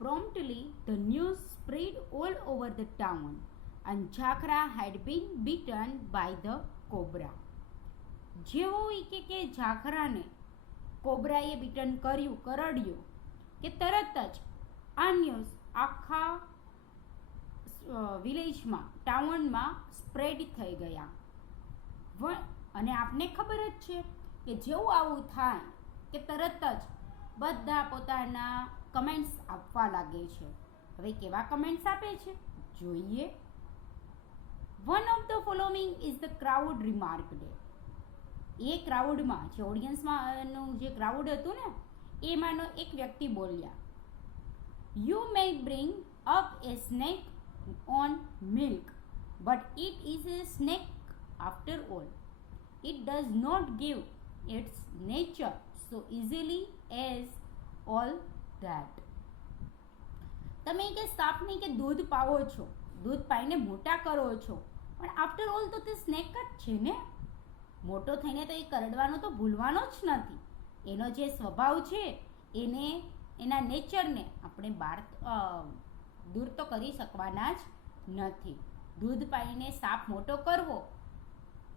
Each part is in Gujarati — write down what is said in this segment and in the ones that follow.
Promptly, the news spread all over the town, and Jakhra had been bitten by the cobra. જેવો કે ઝાખરાને કોબ્રાએ બીટન કરડ્યું કે તરત જ આ ન્યૂઝ આખા વિલેજમાં ટાઉનમાં સ્પ્રેડ થઈ ગયા. અને આપને ખબર જ છે કે જેવું આવું થાય કે તરત જ બધા પોતાના કમેન્ટ્સ આપવા લાગે છે. હવે કેવા કમેન્ટ્સ આપે છે જોઈએ. One of the following is the crowd remarked. એ ક્રાઉડમાં જે ઓડિયન્સમાંનું જે ક્રાઉડ હતું ને એમાંનો એક વ્યક્તિ બોલ્યા, you may bring up a snake on milk but it is a snake after all. It does not give its nature so easily as all that. તમે કે સાપને કે દૂધ પાવો છો, દૂધ પાઈને મોટા કરો છો, પણ આફ્ટર ઓલ તો તે સ્નેક જ છે ને. મોટો થઈને તો એ કરડવાનો તો ભૂલવાનો જ નથી. એનો જે સ્વભાવ છે એને એના નેચરને આપણે દૂર તો કરી શકવાના જ નથી. દૂધ પાઈને સાપ મોટો કરવો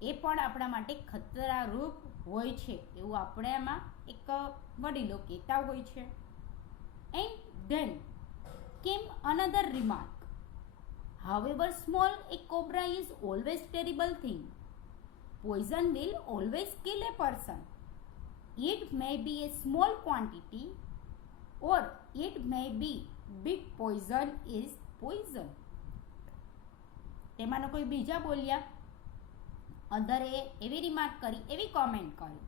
એ પણ આપણા માટે ખતરારૂપ હોય છે એવું આપણે એમાં એક વડીલો કહેતા હોય છે. એન્ડ ધેન કેમ another remark, however small a cobra is always terrible thing. Poison will always kill a person. It may be a small quantity or it may be big. Poison is poison. તેમાંનો કોઈ બીજા બોલ્યા, અધરે એવી રિમાર્ક કરી, એવી કોમેન્ટ કરી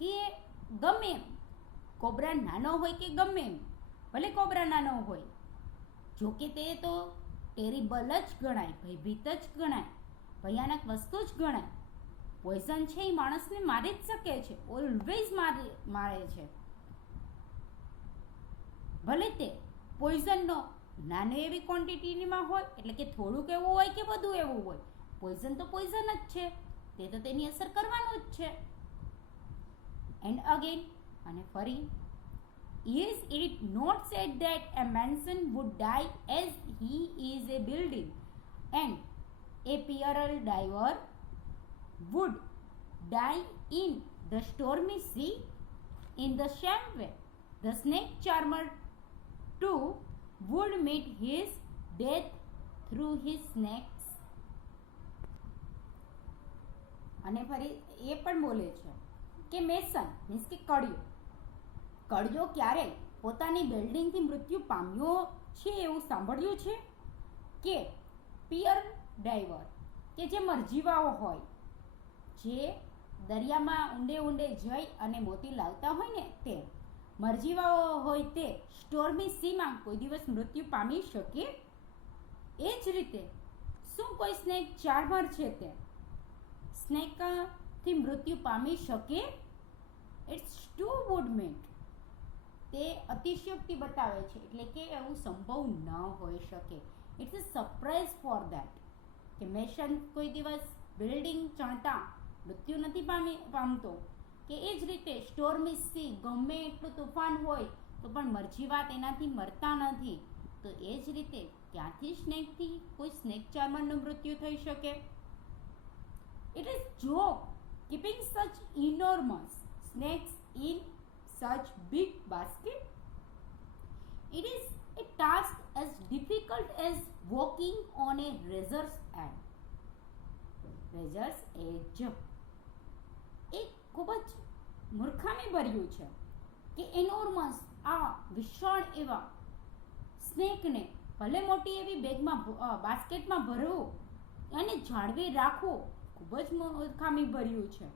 કે ગમે એમ કોબ્રા નાનો હોય કે ગમે એમ, ભલે કોબ્રા નાનો હોય, જોકે તે તો ટેરિબલ જ ગણાય, ભયભીત જ ગણાય, ભયાનક વસ્તુ જ ગણાય. પોઈઝન છે એ માણસને મારી જ શકે છે, ઓલવેઝ મારે છે. ભલે તે પોઈઝનનો નાની એવી ક્વોન્ટિટીમાં હોય, એટલે કે થોડુંક એવું હોય કે બધું એવું હોય, પોઈઝન તો પોઈઝન જ છે, તે તો તેની અસર કરવાનું જ છે. એન્ડ અગેન, અને ફરી, is it not said that a man would die as he is a building and a peril diver would die in the stormy sea? In the same way, the snake charmer too would meet his death through his snakes. અને ફરી એ પણ બોલે છે કે મેસન મીન્સ કે કડિયો ક્યારે પોતાની બિલ્ડિંગથી મૃત્યુ પામ્યો છે એવું સાંભળ્યું છે? કે પિયર ડાઈવર કે જે મરજીવાઓ હોય, જે દરિયામાં ઊંડે જઈ અને મોતી લાવતા હોય ને, તે મરજીવાઓ હોય તે સ્ટોર્મી સીમાં કોઈ દિવસ મૃત્યુ પામી શકે? એ જ રીતે શું કોઈ સ્નેક ચાર્મર છે તે સ્નેકથી મૃત્યુ પામી શકે? ઇટ્સ ટુ વુડમેન્ટ. તે અતિશયોક્તિ બતાવે છે, એટલે કે એવું સંભવ ન હોઈ શકે. It's a surprise for that કે મેશન કોઈ દિવસ બિલ્ડિંગ ચણતા મૃત્યુ નથી પામતો, કે એ જ રીતે સ્ટોર્મી સી ગમે એટલું તોફાન હોય તો પણ મરજીવા તેનાથી મરતા નથી. તો એ જ રીતે ક્યાંથી સ્નેકથી કોઈ સ્નેક ચાર્મરનું મૃત્યુ થઈ શકે? It is joke keeping such enormous snakes in such big basket. It is a task as difficult as walking on a razor's edge. એ ખૂબ જ મૂર્ખામી ભર્યું છે કે એનોર્મસ આ વિશાળ એવા સ્નેકને ભલે મોટી એવી બેગમાં બાસ્કેટમાં ભરવું અને જાળવી રાખવું ખૂબ જ મૂર્ખામી ભર્યું છે.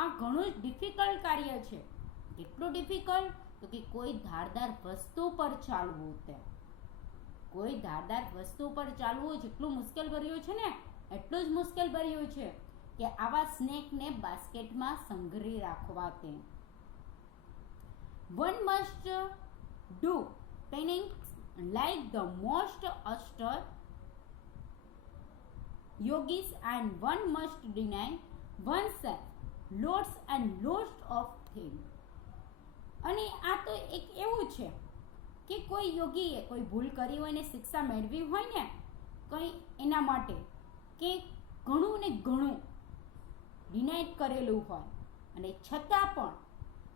આ ઘણું જ ડિફિકલ્ટ કાર્ય છે. કેટલું ડિફિકલ્ટ? તો કે કોઈ ધારદાર વસ્તુ પર ચાલવું, તે કોઈ ધારદાર વસ્તુ પર ચાલવું જેટલું મુશ્કેલ ભર્યું છે ને, એટલું જ મુશ્કેલ ભર્યું છે કે આવા સ્નેકને બાસ્કેટમાં સંઘરી રાખવા. તે one must do penance like the most austere yogis and one must deny oneself lots and lots of things. અને આ તો એક એવું છે કે કોઈ યોગીએ કોઈ ભૂલ કરી હોય ને શિક્ષા મેળવી હોય ને કંઈ એના માટે કે ઘણું ને ઘણું ડિનાઇટ કરેલું હોય અને છતાં પણ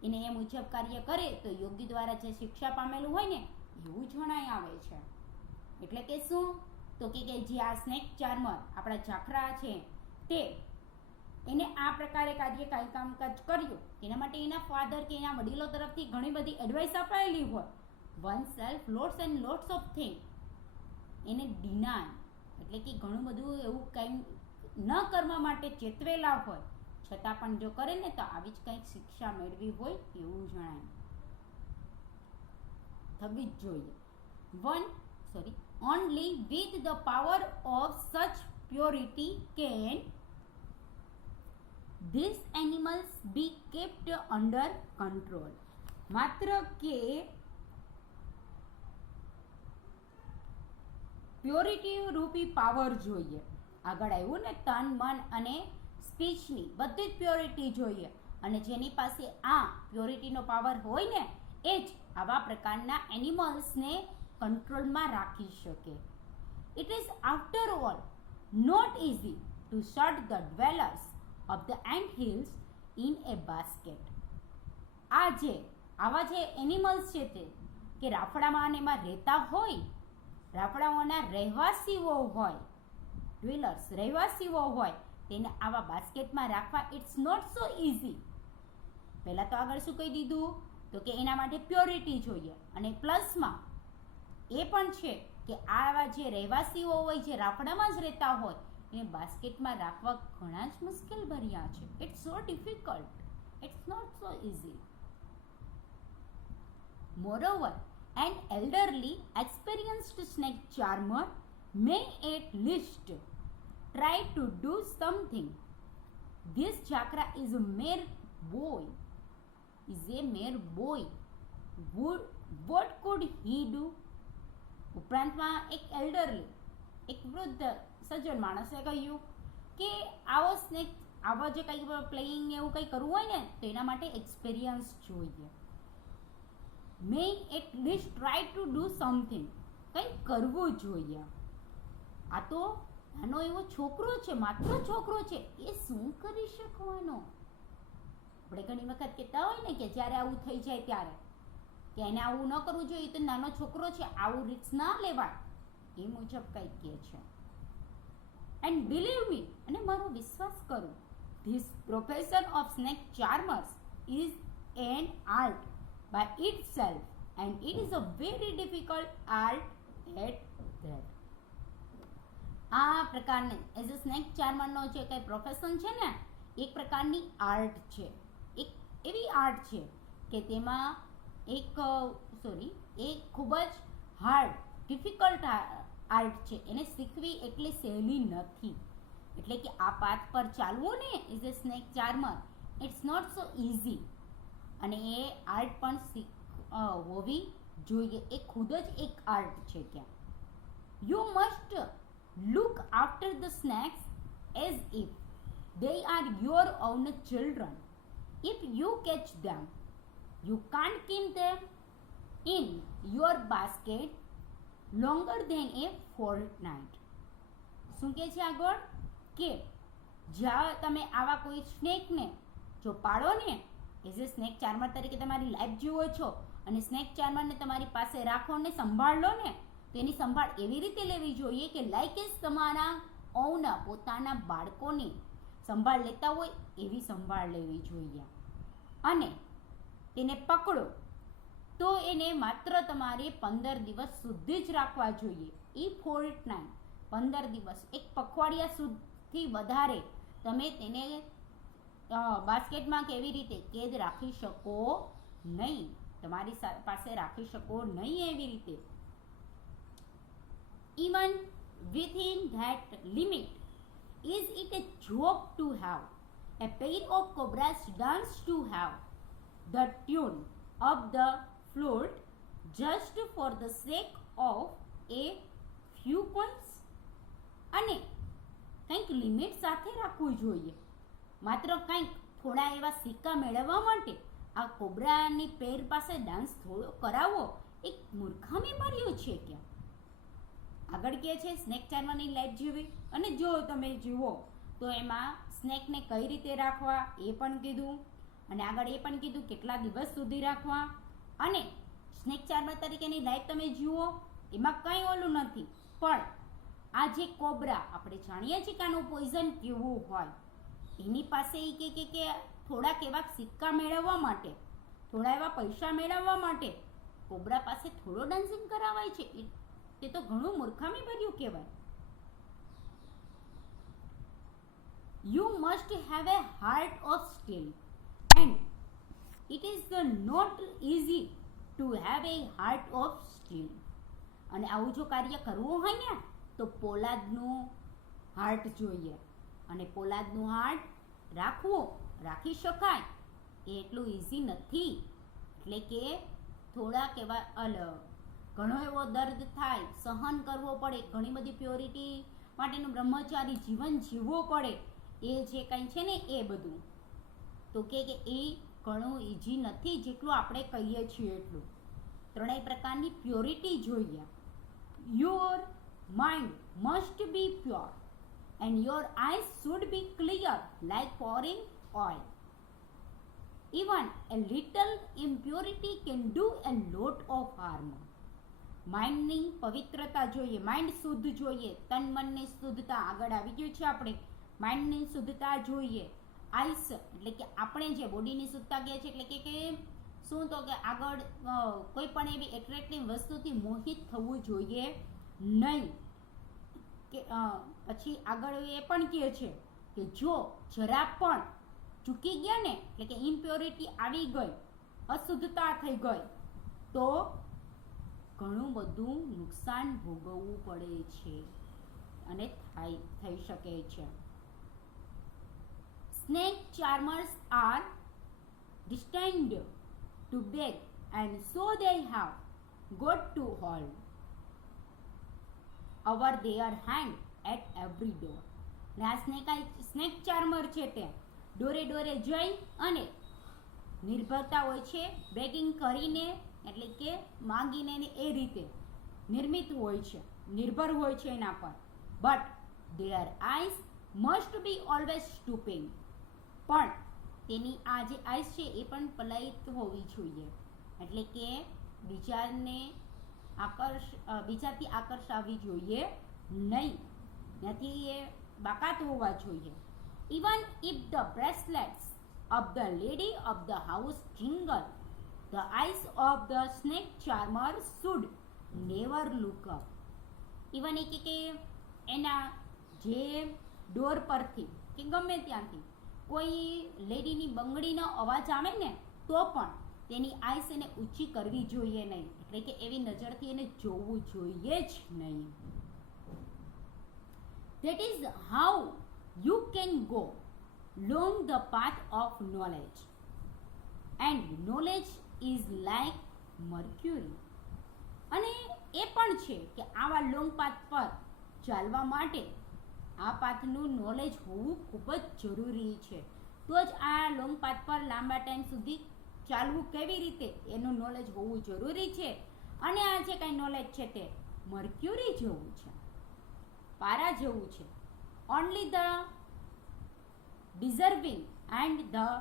એને એ મુજબ કાર્ય કરે તો યોગી દ્વારા જે શિક્ષા પામેલું હોય ને એવું જણાય આવે છે. એટલે કે શું તો કે જે આ સ્નેક ચાર્મર આપણા ઝાખરા છે તે એને આ પ્રકારે કામકાજ કર્યું એના માટે એના ફાધર કે એના વડીલો તરફથી ઘણી બધી એડવાઇસ અપાયેલી હોય. One self lots and lots of thing એને ડિનાય એટલે કે ઘણું બધું એવું કંઈ ન કરવા માટે ચેતવેલા હોય છતાં પણ જો કરે ને તો આવી જ કંઈક શિક્ષા મેળવી હોય એવું જણાય થવી જ જોઈએ. Only with the power of such purity can these animals be kept under control. માત્ર કે પ્યોરિટી રૂપી પાવર જોઈએ. આગળ આવ્યું ને તન મન અને સ્પીચની બધી જ પ્યોરિટી જોઈએ અને જેની પાસે આ પ્યોરિટીનો પાવર હોય ને એ જ આવા પ્રકારના એનિમલ્સને કંટ્રોલમાં રાખી શકે. It is after all not easy to shut the dwellers of the ant hills in a basket. આવા જે એનિમલ્સ છે તે કે રાફડામાં અને એમાં રહેતા હોય, રાફડાઓના રહેવાસીઓ હોય, ડ્વેલર્સ રહેવાસીઓ હોય તેને આવા બાસ્કેટમાં રાખવા ઇટ્સ નોટ સો ઇઝી. પહેલાં તો આગળ શું કહી દીધું તો કે એના માટે પ્યોરિટી જોઈએ અને પ્લસમાં એ પણ છે કે આવા જે રહેવાસીઓ હોય જે રાફડામાં જ રહેતા હોય એને બાસ્કેટમાં રાખવા ઘણા જ મુશ્કેલ ભર્યા છે. It's so difficult, it's not so easy. Moreover an elderly experienced snake charmer may at least try to do something. This chakra is a mere boy. What could he do? ઉપરાંતમાં એક એલ્ડરલી એક વૃદ્ધ સજ્જન માણસે કહ્યું કે આવો જે કંઈ પ્લેઇંગ એવું કંઈ કરવું હોય ને તો એના માટે એક્સપિરિયન્સ જોઈએ. May at least try to do something, કંઈક કરવું જોઈએ. આ તો નાનો એવો છોકરો છે, માત્ર છોકરો છે, એ શું કરી શકવાનો? આપણે ઘણી વખત કહેતા હોય ને કે જ્યારે આવું થઈ જાય ત્યારે કે એને આવું ન કરવું જોઈએ, તો નાનો છોકરો છે, આવું રિસ્ક ના લેવાય, એ મુજબ કંઈક કહે છે. એન્ડ બિલીવ મી, અને મારો વિશ્વાસ કરો, this profession of snake charmers is an art by itself and it is a very difficult art at that. આ પ્રકારની એઝ અ સ્નેક ચાર્મરનો જે કંઈ પ્રોફેશન છે ને એક પ્રકારની આર્ટ છે, એક એવી આર્ટ છે કે તેમાં એક ખૂબ જ હાર્ડ ડિફિકલ્ટ આર્ટ છે. એને શીખવી એટલી સહેલી નથી. એટલે કે આ પાથ પર ચાલવું ને as a snake charmer it's not so easy. અને એ આર્ટ પણ હોવી જોઈએ. એ ખુદ જ એક આર્ટ છે. ત્યાં you must look after the snacks as if they are your own children. If you catch them, you can't keep them in your basket longer than a fortnight. શું કહે છે આગળ કે જ્યાં તમે આવા કોઈ સ્નેકને જો પાડો ને એઝ એ સ્નેક ચાર્મર તરીકે તમારી લાઈફ જીવો છો અને સ્નેક ચાર્મરને તમારી પાસે રાખો ને સંભાળ લો ને તો એની સંભાળ એવી રીતે લેવી જોઈએ કે લાઈક એઝ તમારા ઓવના પોતાના બાળકોની સંભાળ લેતા હોય એવી સંભાળ લેવી જોઈએ. અને તેને પકડો તો એને માત્ર તમારે 15 દિવસ સુધી જ રાખવા જોઈએ. એ ફોર્ટનાઇટ 15 દિવસ, એક પખવાડિયા સુધી વધારે તમે તેને બાસ્કેટમાં કેવી રીતે કેદ રાખી શકો નહીં, તમારી પાસે રાખી શકો નહીં એવી રીતે. Even within that limit, is it a joke to have a pair of cobras dance to have the tune of the flute just for the sake of a few coins? અને કંઈક લિમિટ સાથે રાખવું જોઈએ. માત્ર કંઈક થોડા એવા સિક્કા મેળવવા માટે આ કોબ્રાની પેર પાસે ડાન્સ થોડો કરાવવો એક મૂર્ખામી ભર્યું છે કે આગળ કહે છે સ્નેક ચાર્મરની લાઈફ જીવી, અને જો તમે જુઓ તો એમાં સ્નેકને કઈ રીતે રાખવા એ પણ કીધું, અને આગળ એ પણ કીધું કેટલા દિવસ સુધી રાખવા. અને સ્નેક ચાર્મર તરીકેની લાઈફ તમે જુઓ એમાં કંઈ ઓલું નથી, પણ આ જે કોબરા આપણે જાણીએ છીએ કે આનું પોઈઝન કેવું હોય, એની પાસે એ કે થોડાક એવા સિક્કા મેળવવા માટે, થોડા એવા પૈસા મેળવવા માટે કોબરા પાસે થોડો ડાન્સિંગ કરાવાય છે. તે તો ઘણું મૂર્ખામી ભર્યું કહેવાય. You must have a heart of steel and it is not easy to have a heart of steel. અને આવું જો કાર્ય કરવું હોય ને તો પોલાદનું હાર્ટ જોઈએ, અને પોલાદનું હાર્ટ રાખી શકાય એ એટલું ઇઝી નથી. એટલે કે થોડાક એવા ઘણો એવો દર્દ થાય, સહન કરવો પડે, ઘણી બધી પ્યોરિટી માટેનું બ્રહ્મચારી જીવન જીવવું પડે, એ જે કંઈ છે ને એ બધું તો કે એ ઘણું ઇઝી નથી જેટલું આપણે કહીએ છીએ એટલું. ત્રણેય પ્રકારની પ્યોરિટી જોઈએ. Your mind must be pure and your eyes should be clear like pouring oil. Even a little impurity can do a lot of harm. માઇન્ડની પવિત્રતા જોઈએ, માઇન્ડ શુદ્ધ જોઈએ, તન મનની શુદ્ધતા આગળ આવી ગયું છે આપણે. માઇન્ડની શુદ્ધતા જોઈએ. આઈસ એટલે કે આપણે જે બોડીની શુદ્ધતા કહે છે એટલે કે શું તો કે આગળ કોઈ પણ એવી એટ્રેક્ટિવ વસ્તુથી મોહિત થવું જોઈએ નહીં. કે પછી આગળ એ પણ કહે છે કે જો જરા પણ ચૂકી ગયા ને એટલે કે ઇમ્પ્યોરિટી આવી ગઈ, અશુદ્ધતા થઈ ગઈ તો ઘણું બધું નુકસાન ભોગવવું પડે છે અને થઈ શકે છે. Snake charmers are destined to beg and so they have got to hold over their hand at every door. ને આ સ્નેક ચાર્મર છે તે ડોરે ડોરે જઈ અને નિર્ભરતા હોય છે, બેગિંગ કરીને એટલે કે માંગીને એ રીતે નિર્મિત હોય છે, નિર્ભર હોય છે એના પર. But their eyes must be always stooping. પણ તેની આ જે આઈસ છે એ પણ પલાયિત હોવી જોઈએ, એટલે કે બીજાથી આકર્ષાવી જોઈએ નહીં, ત્યાંથી એ બાકાત હોવા જોઈએ. Even if the bracelets of the lady of the house jingle, the eyes of the snake charmer should never look up. Even એ કે એના જે ડોર પરથી કે ગમે ત્યાંથી કોઈ લેડીની બંગડીનો અવાજ આવે ને તો પણ તેની આઈસ એને ઊંચી કરવી જોઈએ નહીં, એટલે કે એવી નજરથી એને જોવું જોઈએ જ નહીં. That is how you can go along the path of knowledge, and knowledge is like mercury. અને એ પણ છે કે આવા લોંગ પાથ પર ચાલવા માટે આ પાથનું નોલેજ હોવું ખૂબ જ જરૂરી છે. તો જ આ લોંગ પાથ પર લાંબા ટાઈમ સુધી ચાલવું કેવી રીતે એનું નોલેજ હોવું જરૂરી છે. અને આ જે કાંઈ નોલેજ છે તે મર્ક્યુરી જેવું છે, પારા જેવું છે. Only the deserving and the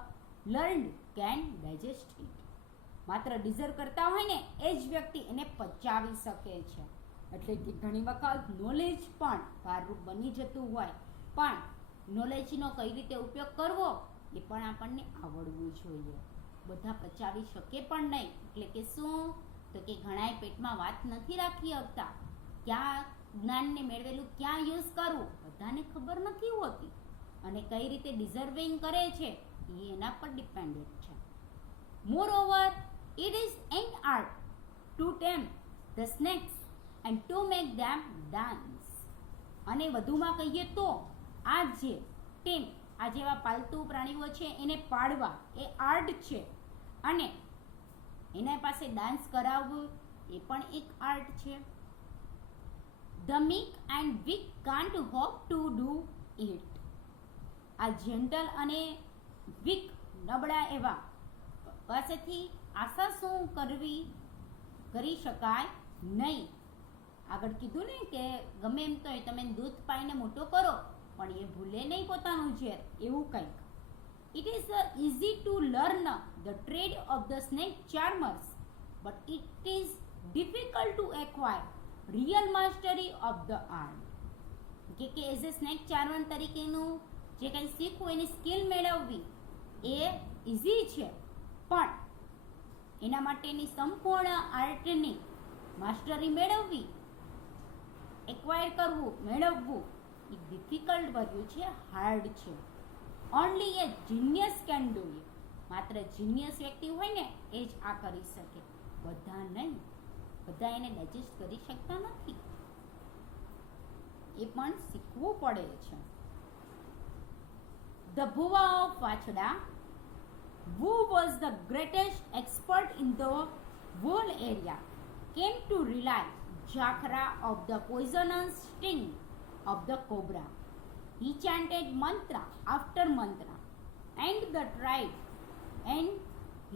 learned can digest it. માત્ર ડિઝર્વ કરતા હોય ને એ જ વ્યક્તિ એને પચાવી શકે છે. એટલે કે ઘણી વખત નોલેજ પણ ભારરૂપ બની જતું હોય, પણ નોલેજનો કઈ રીતે ઉપયોગ કરવો એ પણ આપણને આવડવું જોઈએ. બધા પચાવી શકે પણ નહીં. એટલે કે શું તો કે ઘણાય પેટમાં વાત નથી રાખી શકતા, ક્યાં જ્ઞાનને મેળવેલું ક્યાં યુઝ કરવું બધાને ખબર નથી હોતી, અને કઈ રીતે ડિઝર્વિંગ કરે છે એ એના પર ડિપેન્ડેન્ટ છે. મોરઓવર it is an art to tame the snakes and to make them dance. અને વધુમાં કહીએ તો આ જે ટેમ, આ જેવા પાલતુ પ્રાણીઓ છે એને પાળવા એ આર્ટ છે, અને એના પાસે ડાન્સ કરાવવું એ પણ એક આર્ટ છે. The meek and weak can't hope to do it. આ જેન્ટલ અને વીક નબળા એવા પાસેથી આશા શું કરવી કરી શકાય નહીં. આગળ કીધું ને કે ગમે એમ તો તમે દૂધ પાઈને મોટો કરો પણ એ ભૂલે નહીં પોતાનું ઝેર, એવું કંઈક. It is easy to learn the trade of the snake charmers, but it is difficult to acquire real mastery of the art. કે એઝ એ સ્નેક ચાર્મર તરીકેનું જે કંઈ શીખવું એની સ્કિલ મેળવવી એ ઇઝી છે, પણ એના માટેની સંપૂર્ણ આર્ટની માસ્ટરી મેળવવી, એક્વાયર કરવું, મેળવવું એ ડિફિકલ્ટ ભર્યું છે, હાર્ડ છે. Only A genius can do it. માત્ર જીનિયસ વ્યક્તિ હોય ને એ જ આ કરી શકે, બધા નહીં. બધા એને ડાયજેસ્ટ કરી શકતા નથી, એ પણ શીખવું પડે છે. The Bhuva of Vachda, who was the greatest expert in the whole area, came to rely Jakhra of the poisonous sting of the cobra. He chanted mantra after mantra, and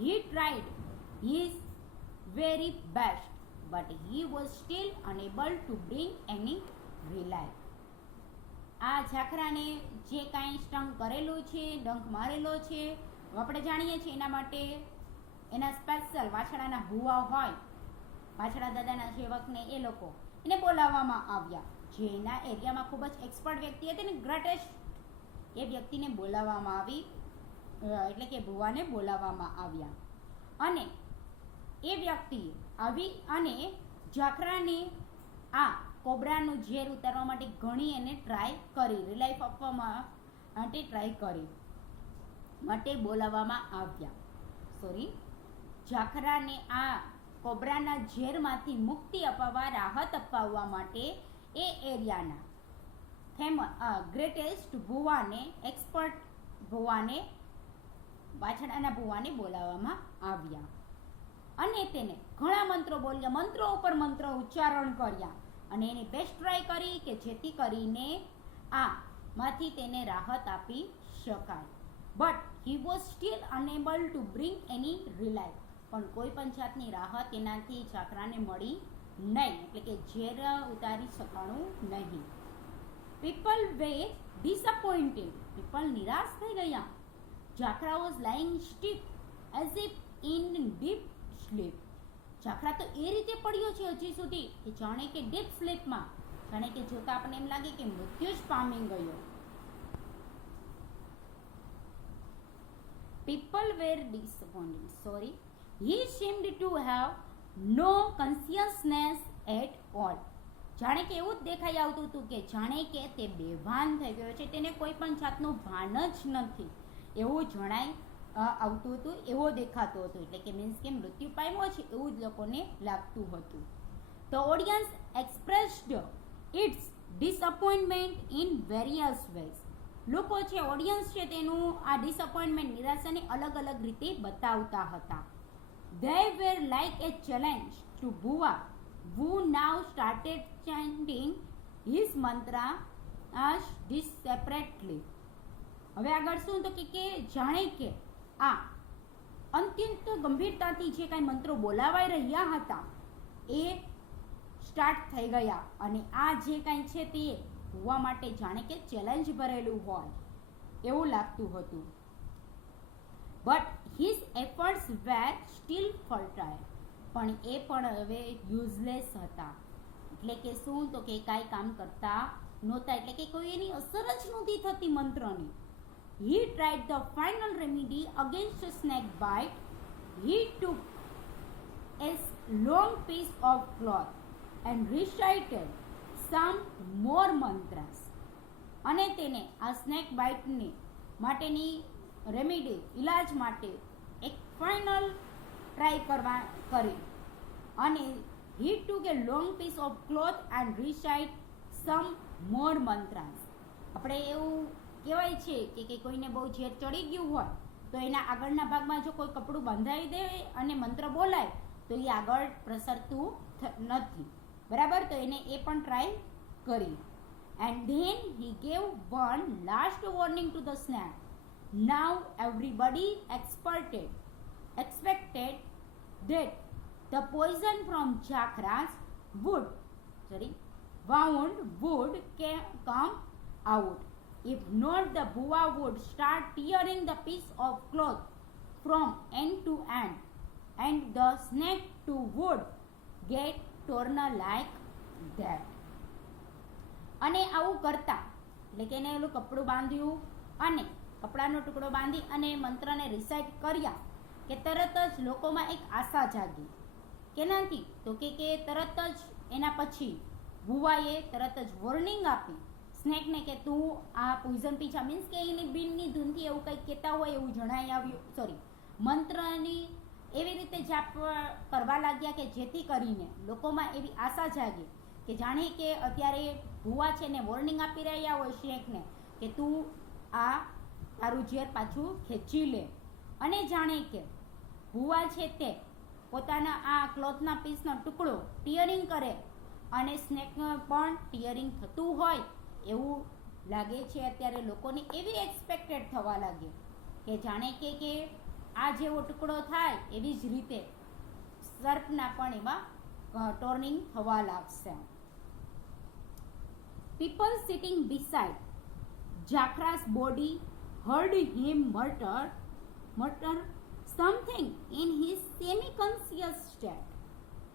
he tried his very best, but he was still unable to bring any relief. આ ઝાખરાને જે કાંઈ સ્ટંગ કરેલું છે, ડંખ મારેલો છે, આપણે જાણીએ છીએ એના માટે એના સ્પેશિયલ વાછડાના ભુવા હોય, વાછડા દાદાના સેવકને એ લોકો એને બોલાવવામાં આવ્યા, જે એના એરિયામાં ખૂબ જ એક્સપર્ટ વ્યક્તિ હતી ને, ગ્રેટેસ્ટ એ વ્યક્તિને બોલાવવામાં આવી, એટલે કે ભુવાને બોલાવવામાં આવ્યા. અને એ વ્યક્તિએ આવી અને ઝાખરાને આ કોબરાનું ઝેર ઉતારવા માટે ઘણી એને ટ્રાય કરી, રિલાઇફ આપવા માટે ટ્રાય કરી, માટે બોલાવવામાં આવ્યા. ઝાખરાને આ કોબરાના ઝેરમાંથી મુક્તિ અપાવવા, રાહત અપાવવા માટે એ એરિયાના ગ્રેટેસ્ટ ભુવાને, એક્સપર્ટ ભુવાને, વાછડાના ભુવાને બોલાવવામાં આવ્યા. અને તેને ઘણા મંત્રો બોલ્યા, મંત્રો ઉપર મંત્રો ઉચ્ચારણ કર્યા અને એની બેસ્ટ ટ્રાય કરી કે જેથી કરીને આમાંથી તેને રાહત આપી શકાય. But he was still unable to bring any relief. પણ કોઈ પણ જાતની રાહત એનાથી ઝાખરાને મળી નહીં, એટલે કે ઝેર ઉતારી શકાણું નહીં. People were disappointed. પીપલ નિરાશ થઈ ગયા. Zakhra was lying stiff as if in deep sleep. Zakhra તો એ રીતે પડ્યો છે હજી સુધી કે જાણે કે ડીપ સ્લીપમાં, જાણે કે જોતા આપણને એમ લાગે કે મૃત્યુ જ પામી ગયો. People were disappointed. He seemed to have no consciousness at all. જાણે કે એવું જ દેખાઈ આવતું હતું કે જાણે કે તે બેભાન થઈ ગયો છે, તેને કોઈ પણ જાતનું ભાન જ નથી, એવું જણાય આવતું હતું, એવો દેખાતો હતો. એટલે કે મીન્સ કે મૃત્યુ પામ્યો છે એવું જ લોકોને લાગતું હતું. The audience expressed its disappointment in various ways. લોકો છે, ઓડિયન્સ છે, તેનું આ ડિસઅપોઇન્ટમેન્ટ, નિરાશાને અલગ અલગ રીતે બતાવતા હતા. They were like a challenge to Bhuva, who now started chanting his mantra as this separately. હવે આગળ શું તો કે જાણે કે આ અત્યંત ગંભીરતાથી જે કાંઈ મંત્રો બોલાવાઈ રહ્યા હતા એ સ્ટાર્ટ થઈ ગયા, અને આ જે કાંઈ છે તે હોવા માટે જાણે કે ચેલેન્જ ભરેલું હોય એવું લાગતું હતું. But his efforts were still fertile. પણ એ પણ હવે યુઝલેસ હતા, એટલે કે શું તો કે કાંઈ કામ કરતા નહોતા, એટલે કે કોઈ એની અસર જ નહોતી થતી મંત્રની. He tried the final remedy against snake bite. He took a long piece of cloth and recited some more mantras. અને તેને આ સ્નેક બાઇટની માટેની રેમેડી, ઇલાજ માટે એક ફાઇનલ ટ્રાય કરી. અને he took a long piece of cloth and recite some more mantras. આપણે એવું કહેવાય છે કે કોઈને બહુ ઝેર ચડી ગયું હોય તો એના આગળના ભાગમાં જો કોઈ કપડું બંધાઈ દે અને મંત્ર બોલાય તો એ આગળ પ્રસરતું નથી, બરાબર. તો એને એ પણ ટ્રાય કરી. And then he gave one last warning to the snake. Now everybody expected that the poison from Jakhra's wound would come out. If not, the Bhuva would start tearing the piece of cloth from end to end, and the snake too would get torn like that. અને આવું કરતા એટલે કે એને એનું કપડું બાંધ્યું અને કપડાનો ટુકડો બાંધી અને મંત્રને રિસાઇટ કર્યા કે તરત જ લોકોમાં એક આશા જાગી. કેનાથી? તો કે તરત જ એના પછી ભુવાએ તરત જ વોર્નિંગ આપી સ્નેકને કે તું આ પોઈઝન પીછા મીન્સ કે એની બીનની ધૂનથી એવું કંઈક કહેતા હોય એવું જણાઈ આવ્યું. સોરી, મંત્રની એવી રીતે જાપ કરવા લાગ્યા કે જેથી કરીને લોકોમાં એવી આશા જાગી કે જાણે કે અત્યારે ભુવા છે ને વોર્નિંગ આપી રહ્યા હોય સ્નેકને કે તું આ તારું ઝેર પાછું ખેંચી લે. અને જાણે કે ભુવા છે તે પોતાના આ ક્લોથના પીસનો ટુકડો ટીયરિંગ કરે અને સ્નેકને પણ ટીયરિંગ થતું હોય એવું લાગે છે. અત્યારે લોકોને એવી એક્સપેક્ટેડ થવા લાગે કે જાણે કે આ જેવો ટુકડો થાય એવી જ રીતે સર્પના પણ એમાં ટોર્નિંગ થવા લાગશે. People sitting beside Jakhra's body heard him mutter something in his semi-conscious state.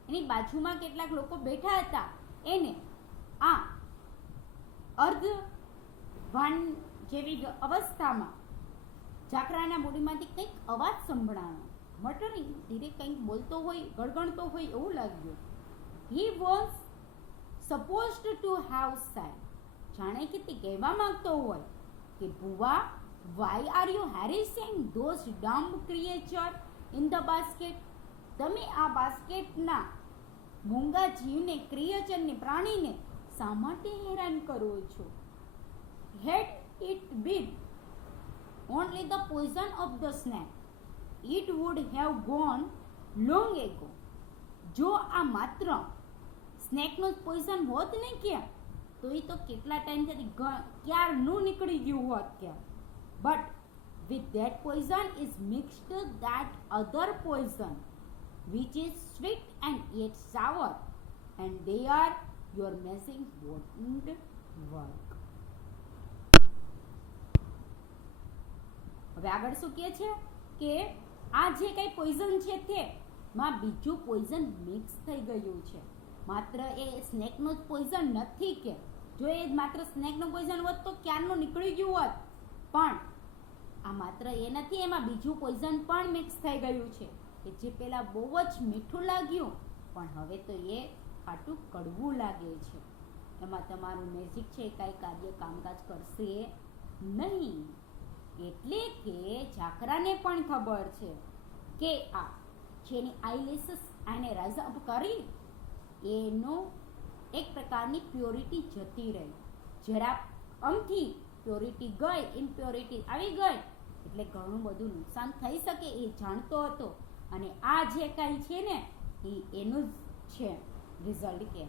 એની બાજુમાં કેટલાક લોકો બેઠા હતા એને આ અર્ધ ભાન જેવી અવસ્થામાં જાખરાના બોડીમાંથી કંઈક અવાજ સંભળાયો. મટરિંગ ધીરે કંઈક બોલતો હોય, ગળગણતો હોય એવું લાગ્યું. He was supposed to have said, જાણે કે તે કહેવા માંગતો હોય કે ભુવા, why are you harassing those dumb creatures in the basket? તમે આ બાસ્કેટના મૂંગા જીવને, ક્રિએચરને, પ્રાણીને શા માટે હેરાન કરો છો? Had it been only the poison of the snake, it would have gone long ago. જો આ માત્ર સ્નેકનું જ પોઈઝન હોત ને ક્યાં તો એ તો કેટલા ટાઈમથી ક્યારનું નીકળી ગયું હોત ક્યાં. But with that poison is mixed that other poison which is sweet and yet sour, and they are your messing won't work. હવે આગળ શું કહે છે કે આ જે કંઈ પોઈઝન છે તે માં બીજું પોઈઝન મિક્સ થઈ ગયું છે. માત્ર એ સ્નેકનું જ પોઈઝન નથી કે જો એ માત્ર સ્નેકનું પોઈઝન હોત તો ક્યારનું નીકળી ગયું હોત, પણ આ માત્ર એ નથી, એમાં બીજું પોઈઝન પણ મિક્સ થઈ ગયું છે કે જે પહેલાં બહુ જ મીઠું લાગ્યું પણ હવે તો એ ખાટું કડવું લાગે છે. એમાં તમારું મેજિક છે કાંઈ કાર્ય કામકાજ કરશે નહીં. એટલે કે જાખરાને પણ ખબર છે કે આ જેની આઈલેસીસ આને રાઇઝ અપ કરી એનો એક પ્રકારની પ્યોરિટી જતી રહી. જરા અમથી પ્યોરિટી ગઈ, ઇમ્પ્યોરિટી આવી ગઈ એટલે ઘણું બધું નુકસાન થઈ શકે એ જાણતો હતો. અને આ જે કાંઈ છે ને એ એનું જ છે રિઝલ્ટ. કે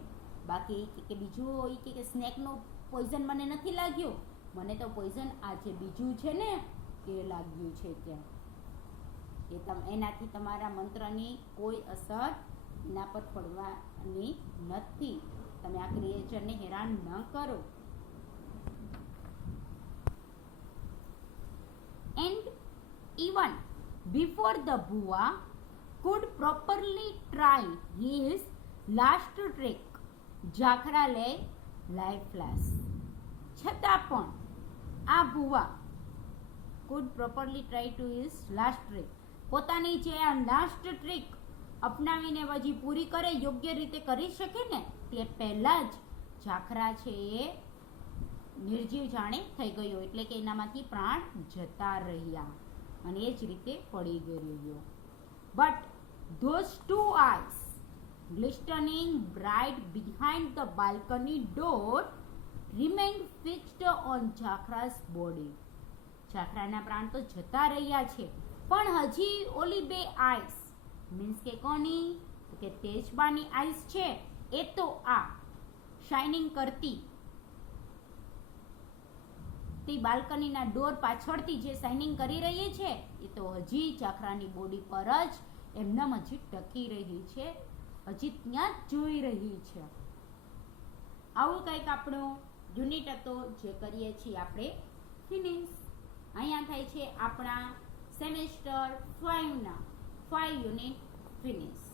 બાકી કે બીજું હોય કે સ્નેકનું પોઈઝન મને નથી લાગ્યું, મને તો પોઈઝન આ જે બીજું છે ને એ લાગ્યું છે કે એનાથી તમારા મંત્રની કોઈ અસર એના પર પડવાની નથી. તમે આ ક્રિએચરને હેરાન ન કરો. And even before the Bhuva could properly try his last trick, Jakhra lay lifeless. છતાં પણ આ ભુવા could properly try to his last trick, પોતાની જે આ લાસ્ટ ટ્રીક અપનાવીને હજી પૂરી કરે, યોગ્ય રીતે કરી શકે ને તે પહેલાં જ જાખરા છે એ નિર્જીવ જાણે થઈ ગયો. એટલે કે એનામાંથી પ્રાણ જતા રહ્યા અને એ જ રીતે પડી ગયો. But those two eyes glistening bright behind the balcony door remained fixed on જાખરા's body. જાખરાના પ્રાણ તો જતા રહ્યા છે પણ હજી ઓલી બે આઈસ મીન્સ કે કોની કે તેજબાની આઈસ છે એ તો આ શાઇનિંગ કરતી તે બાલ્કનીના ડોર પાછળથી જે શાઇનિંગ કરી રહી છે એ તો હજી જાખરાની બોડી પર જ એમનામ હજી ટકી રહી છે, હજી ત્યાં જ જોઈ રહી છે. આવું કંઈક આપણો યુનિટ હતો જે કરીએ છીએ આપણે ફિનિશ. અહીંયા થાય છે આપણા સેમેસ્ટર 5 ના 5 યુનિટ ફિનિશ.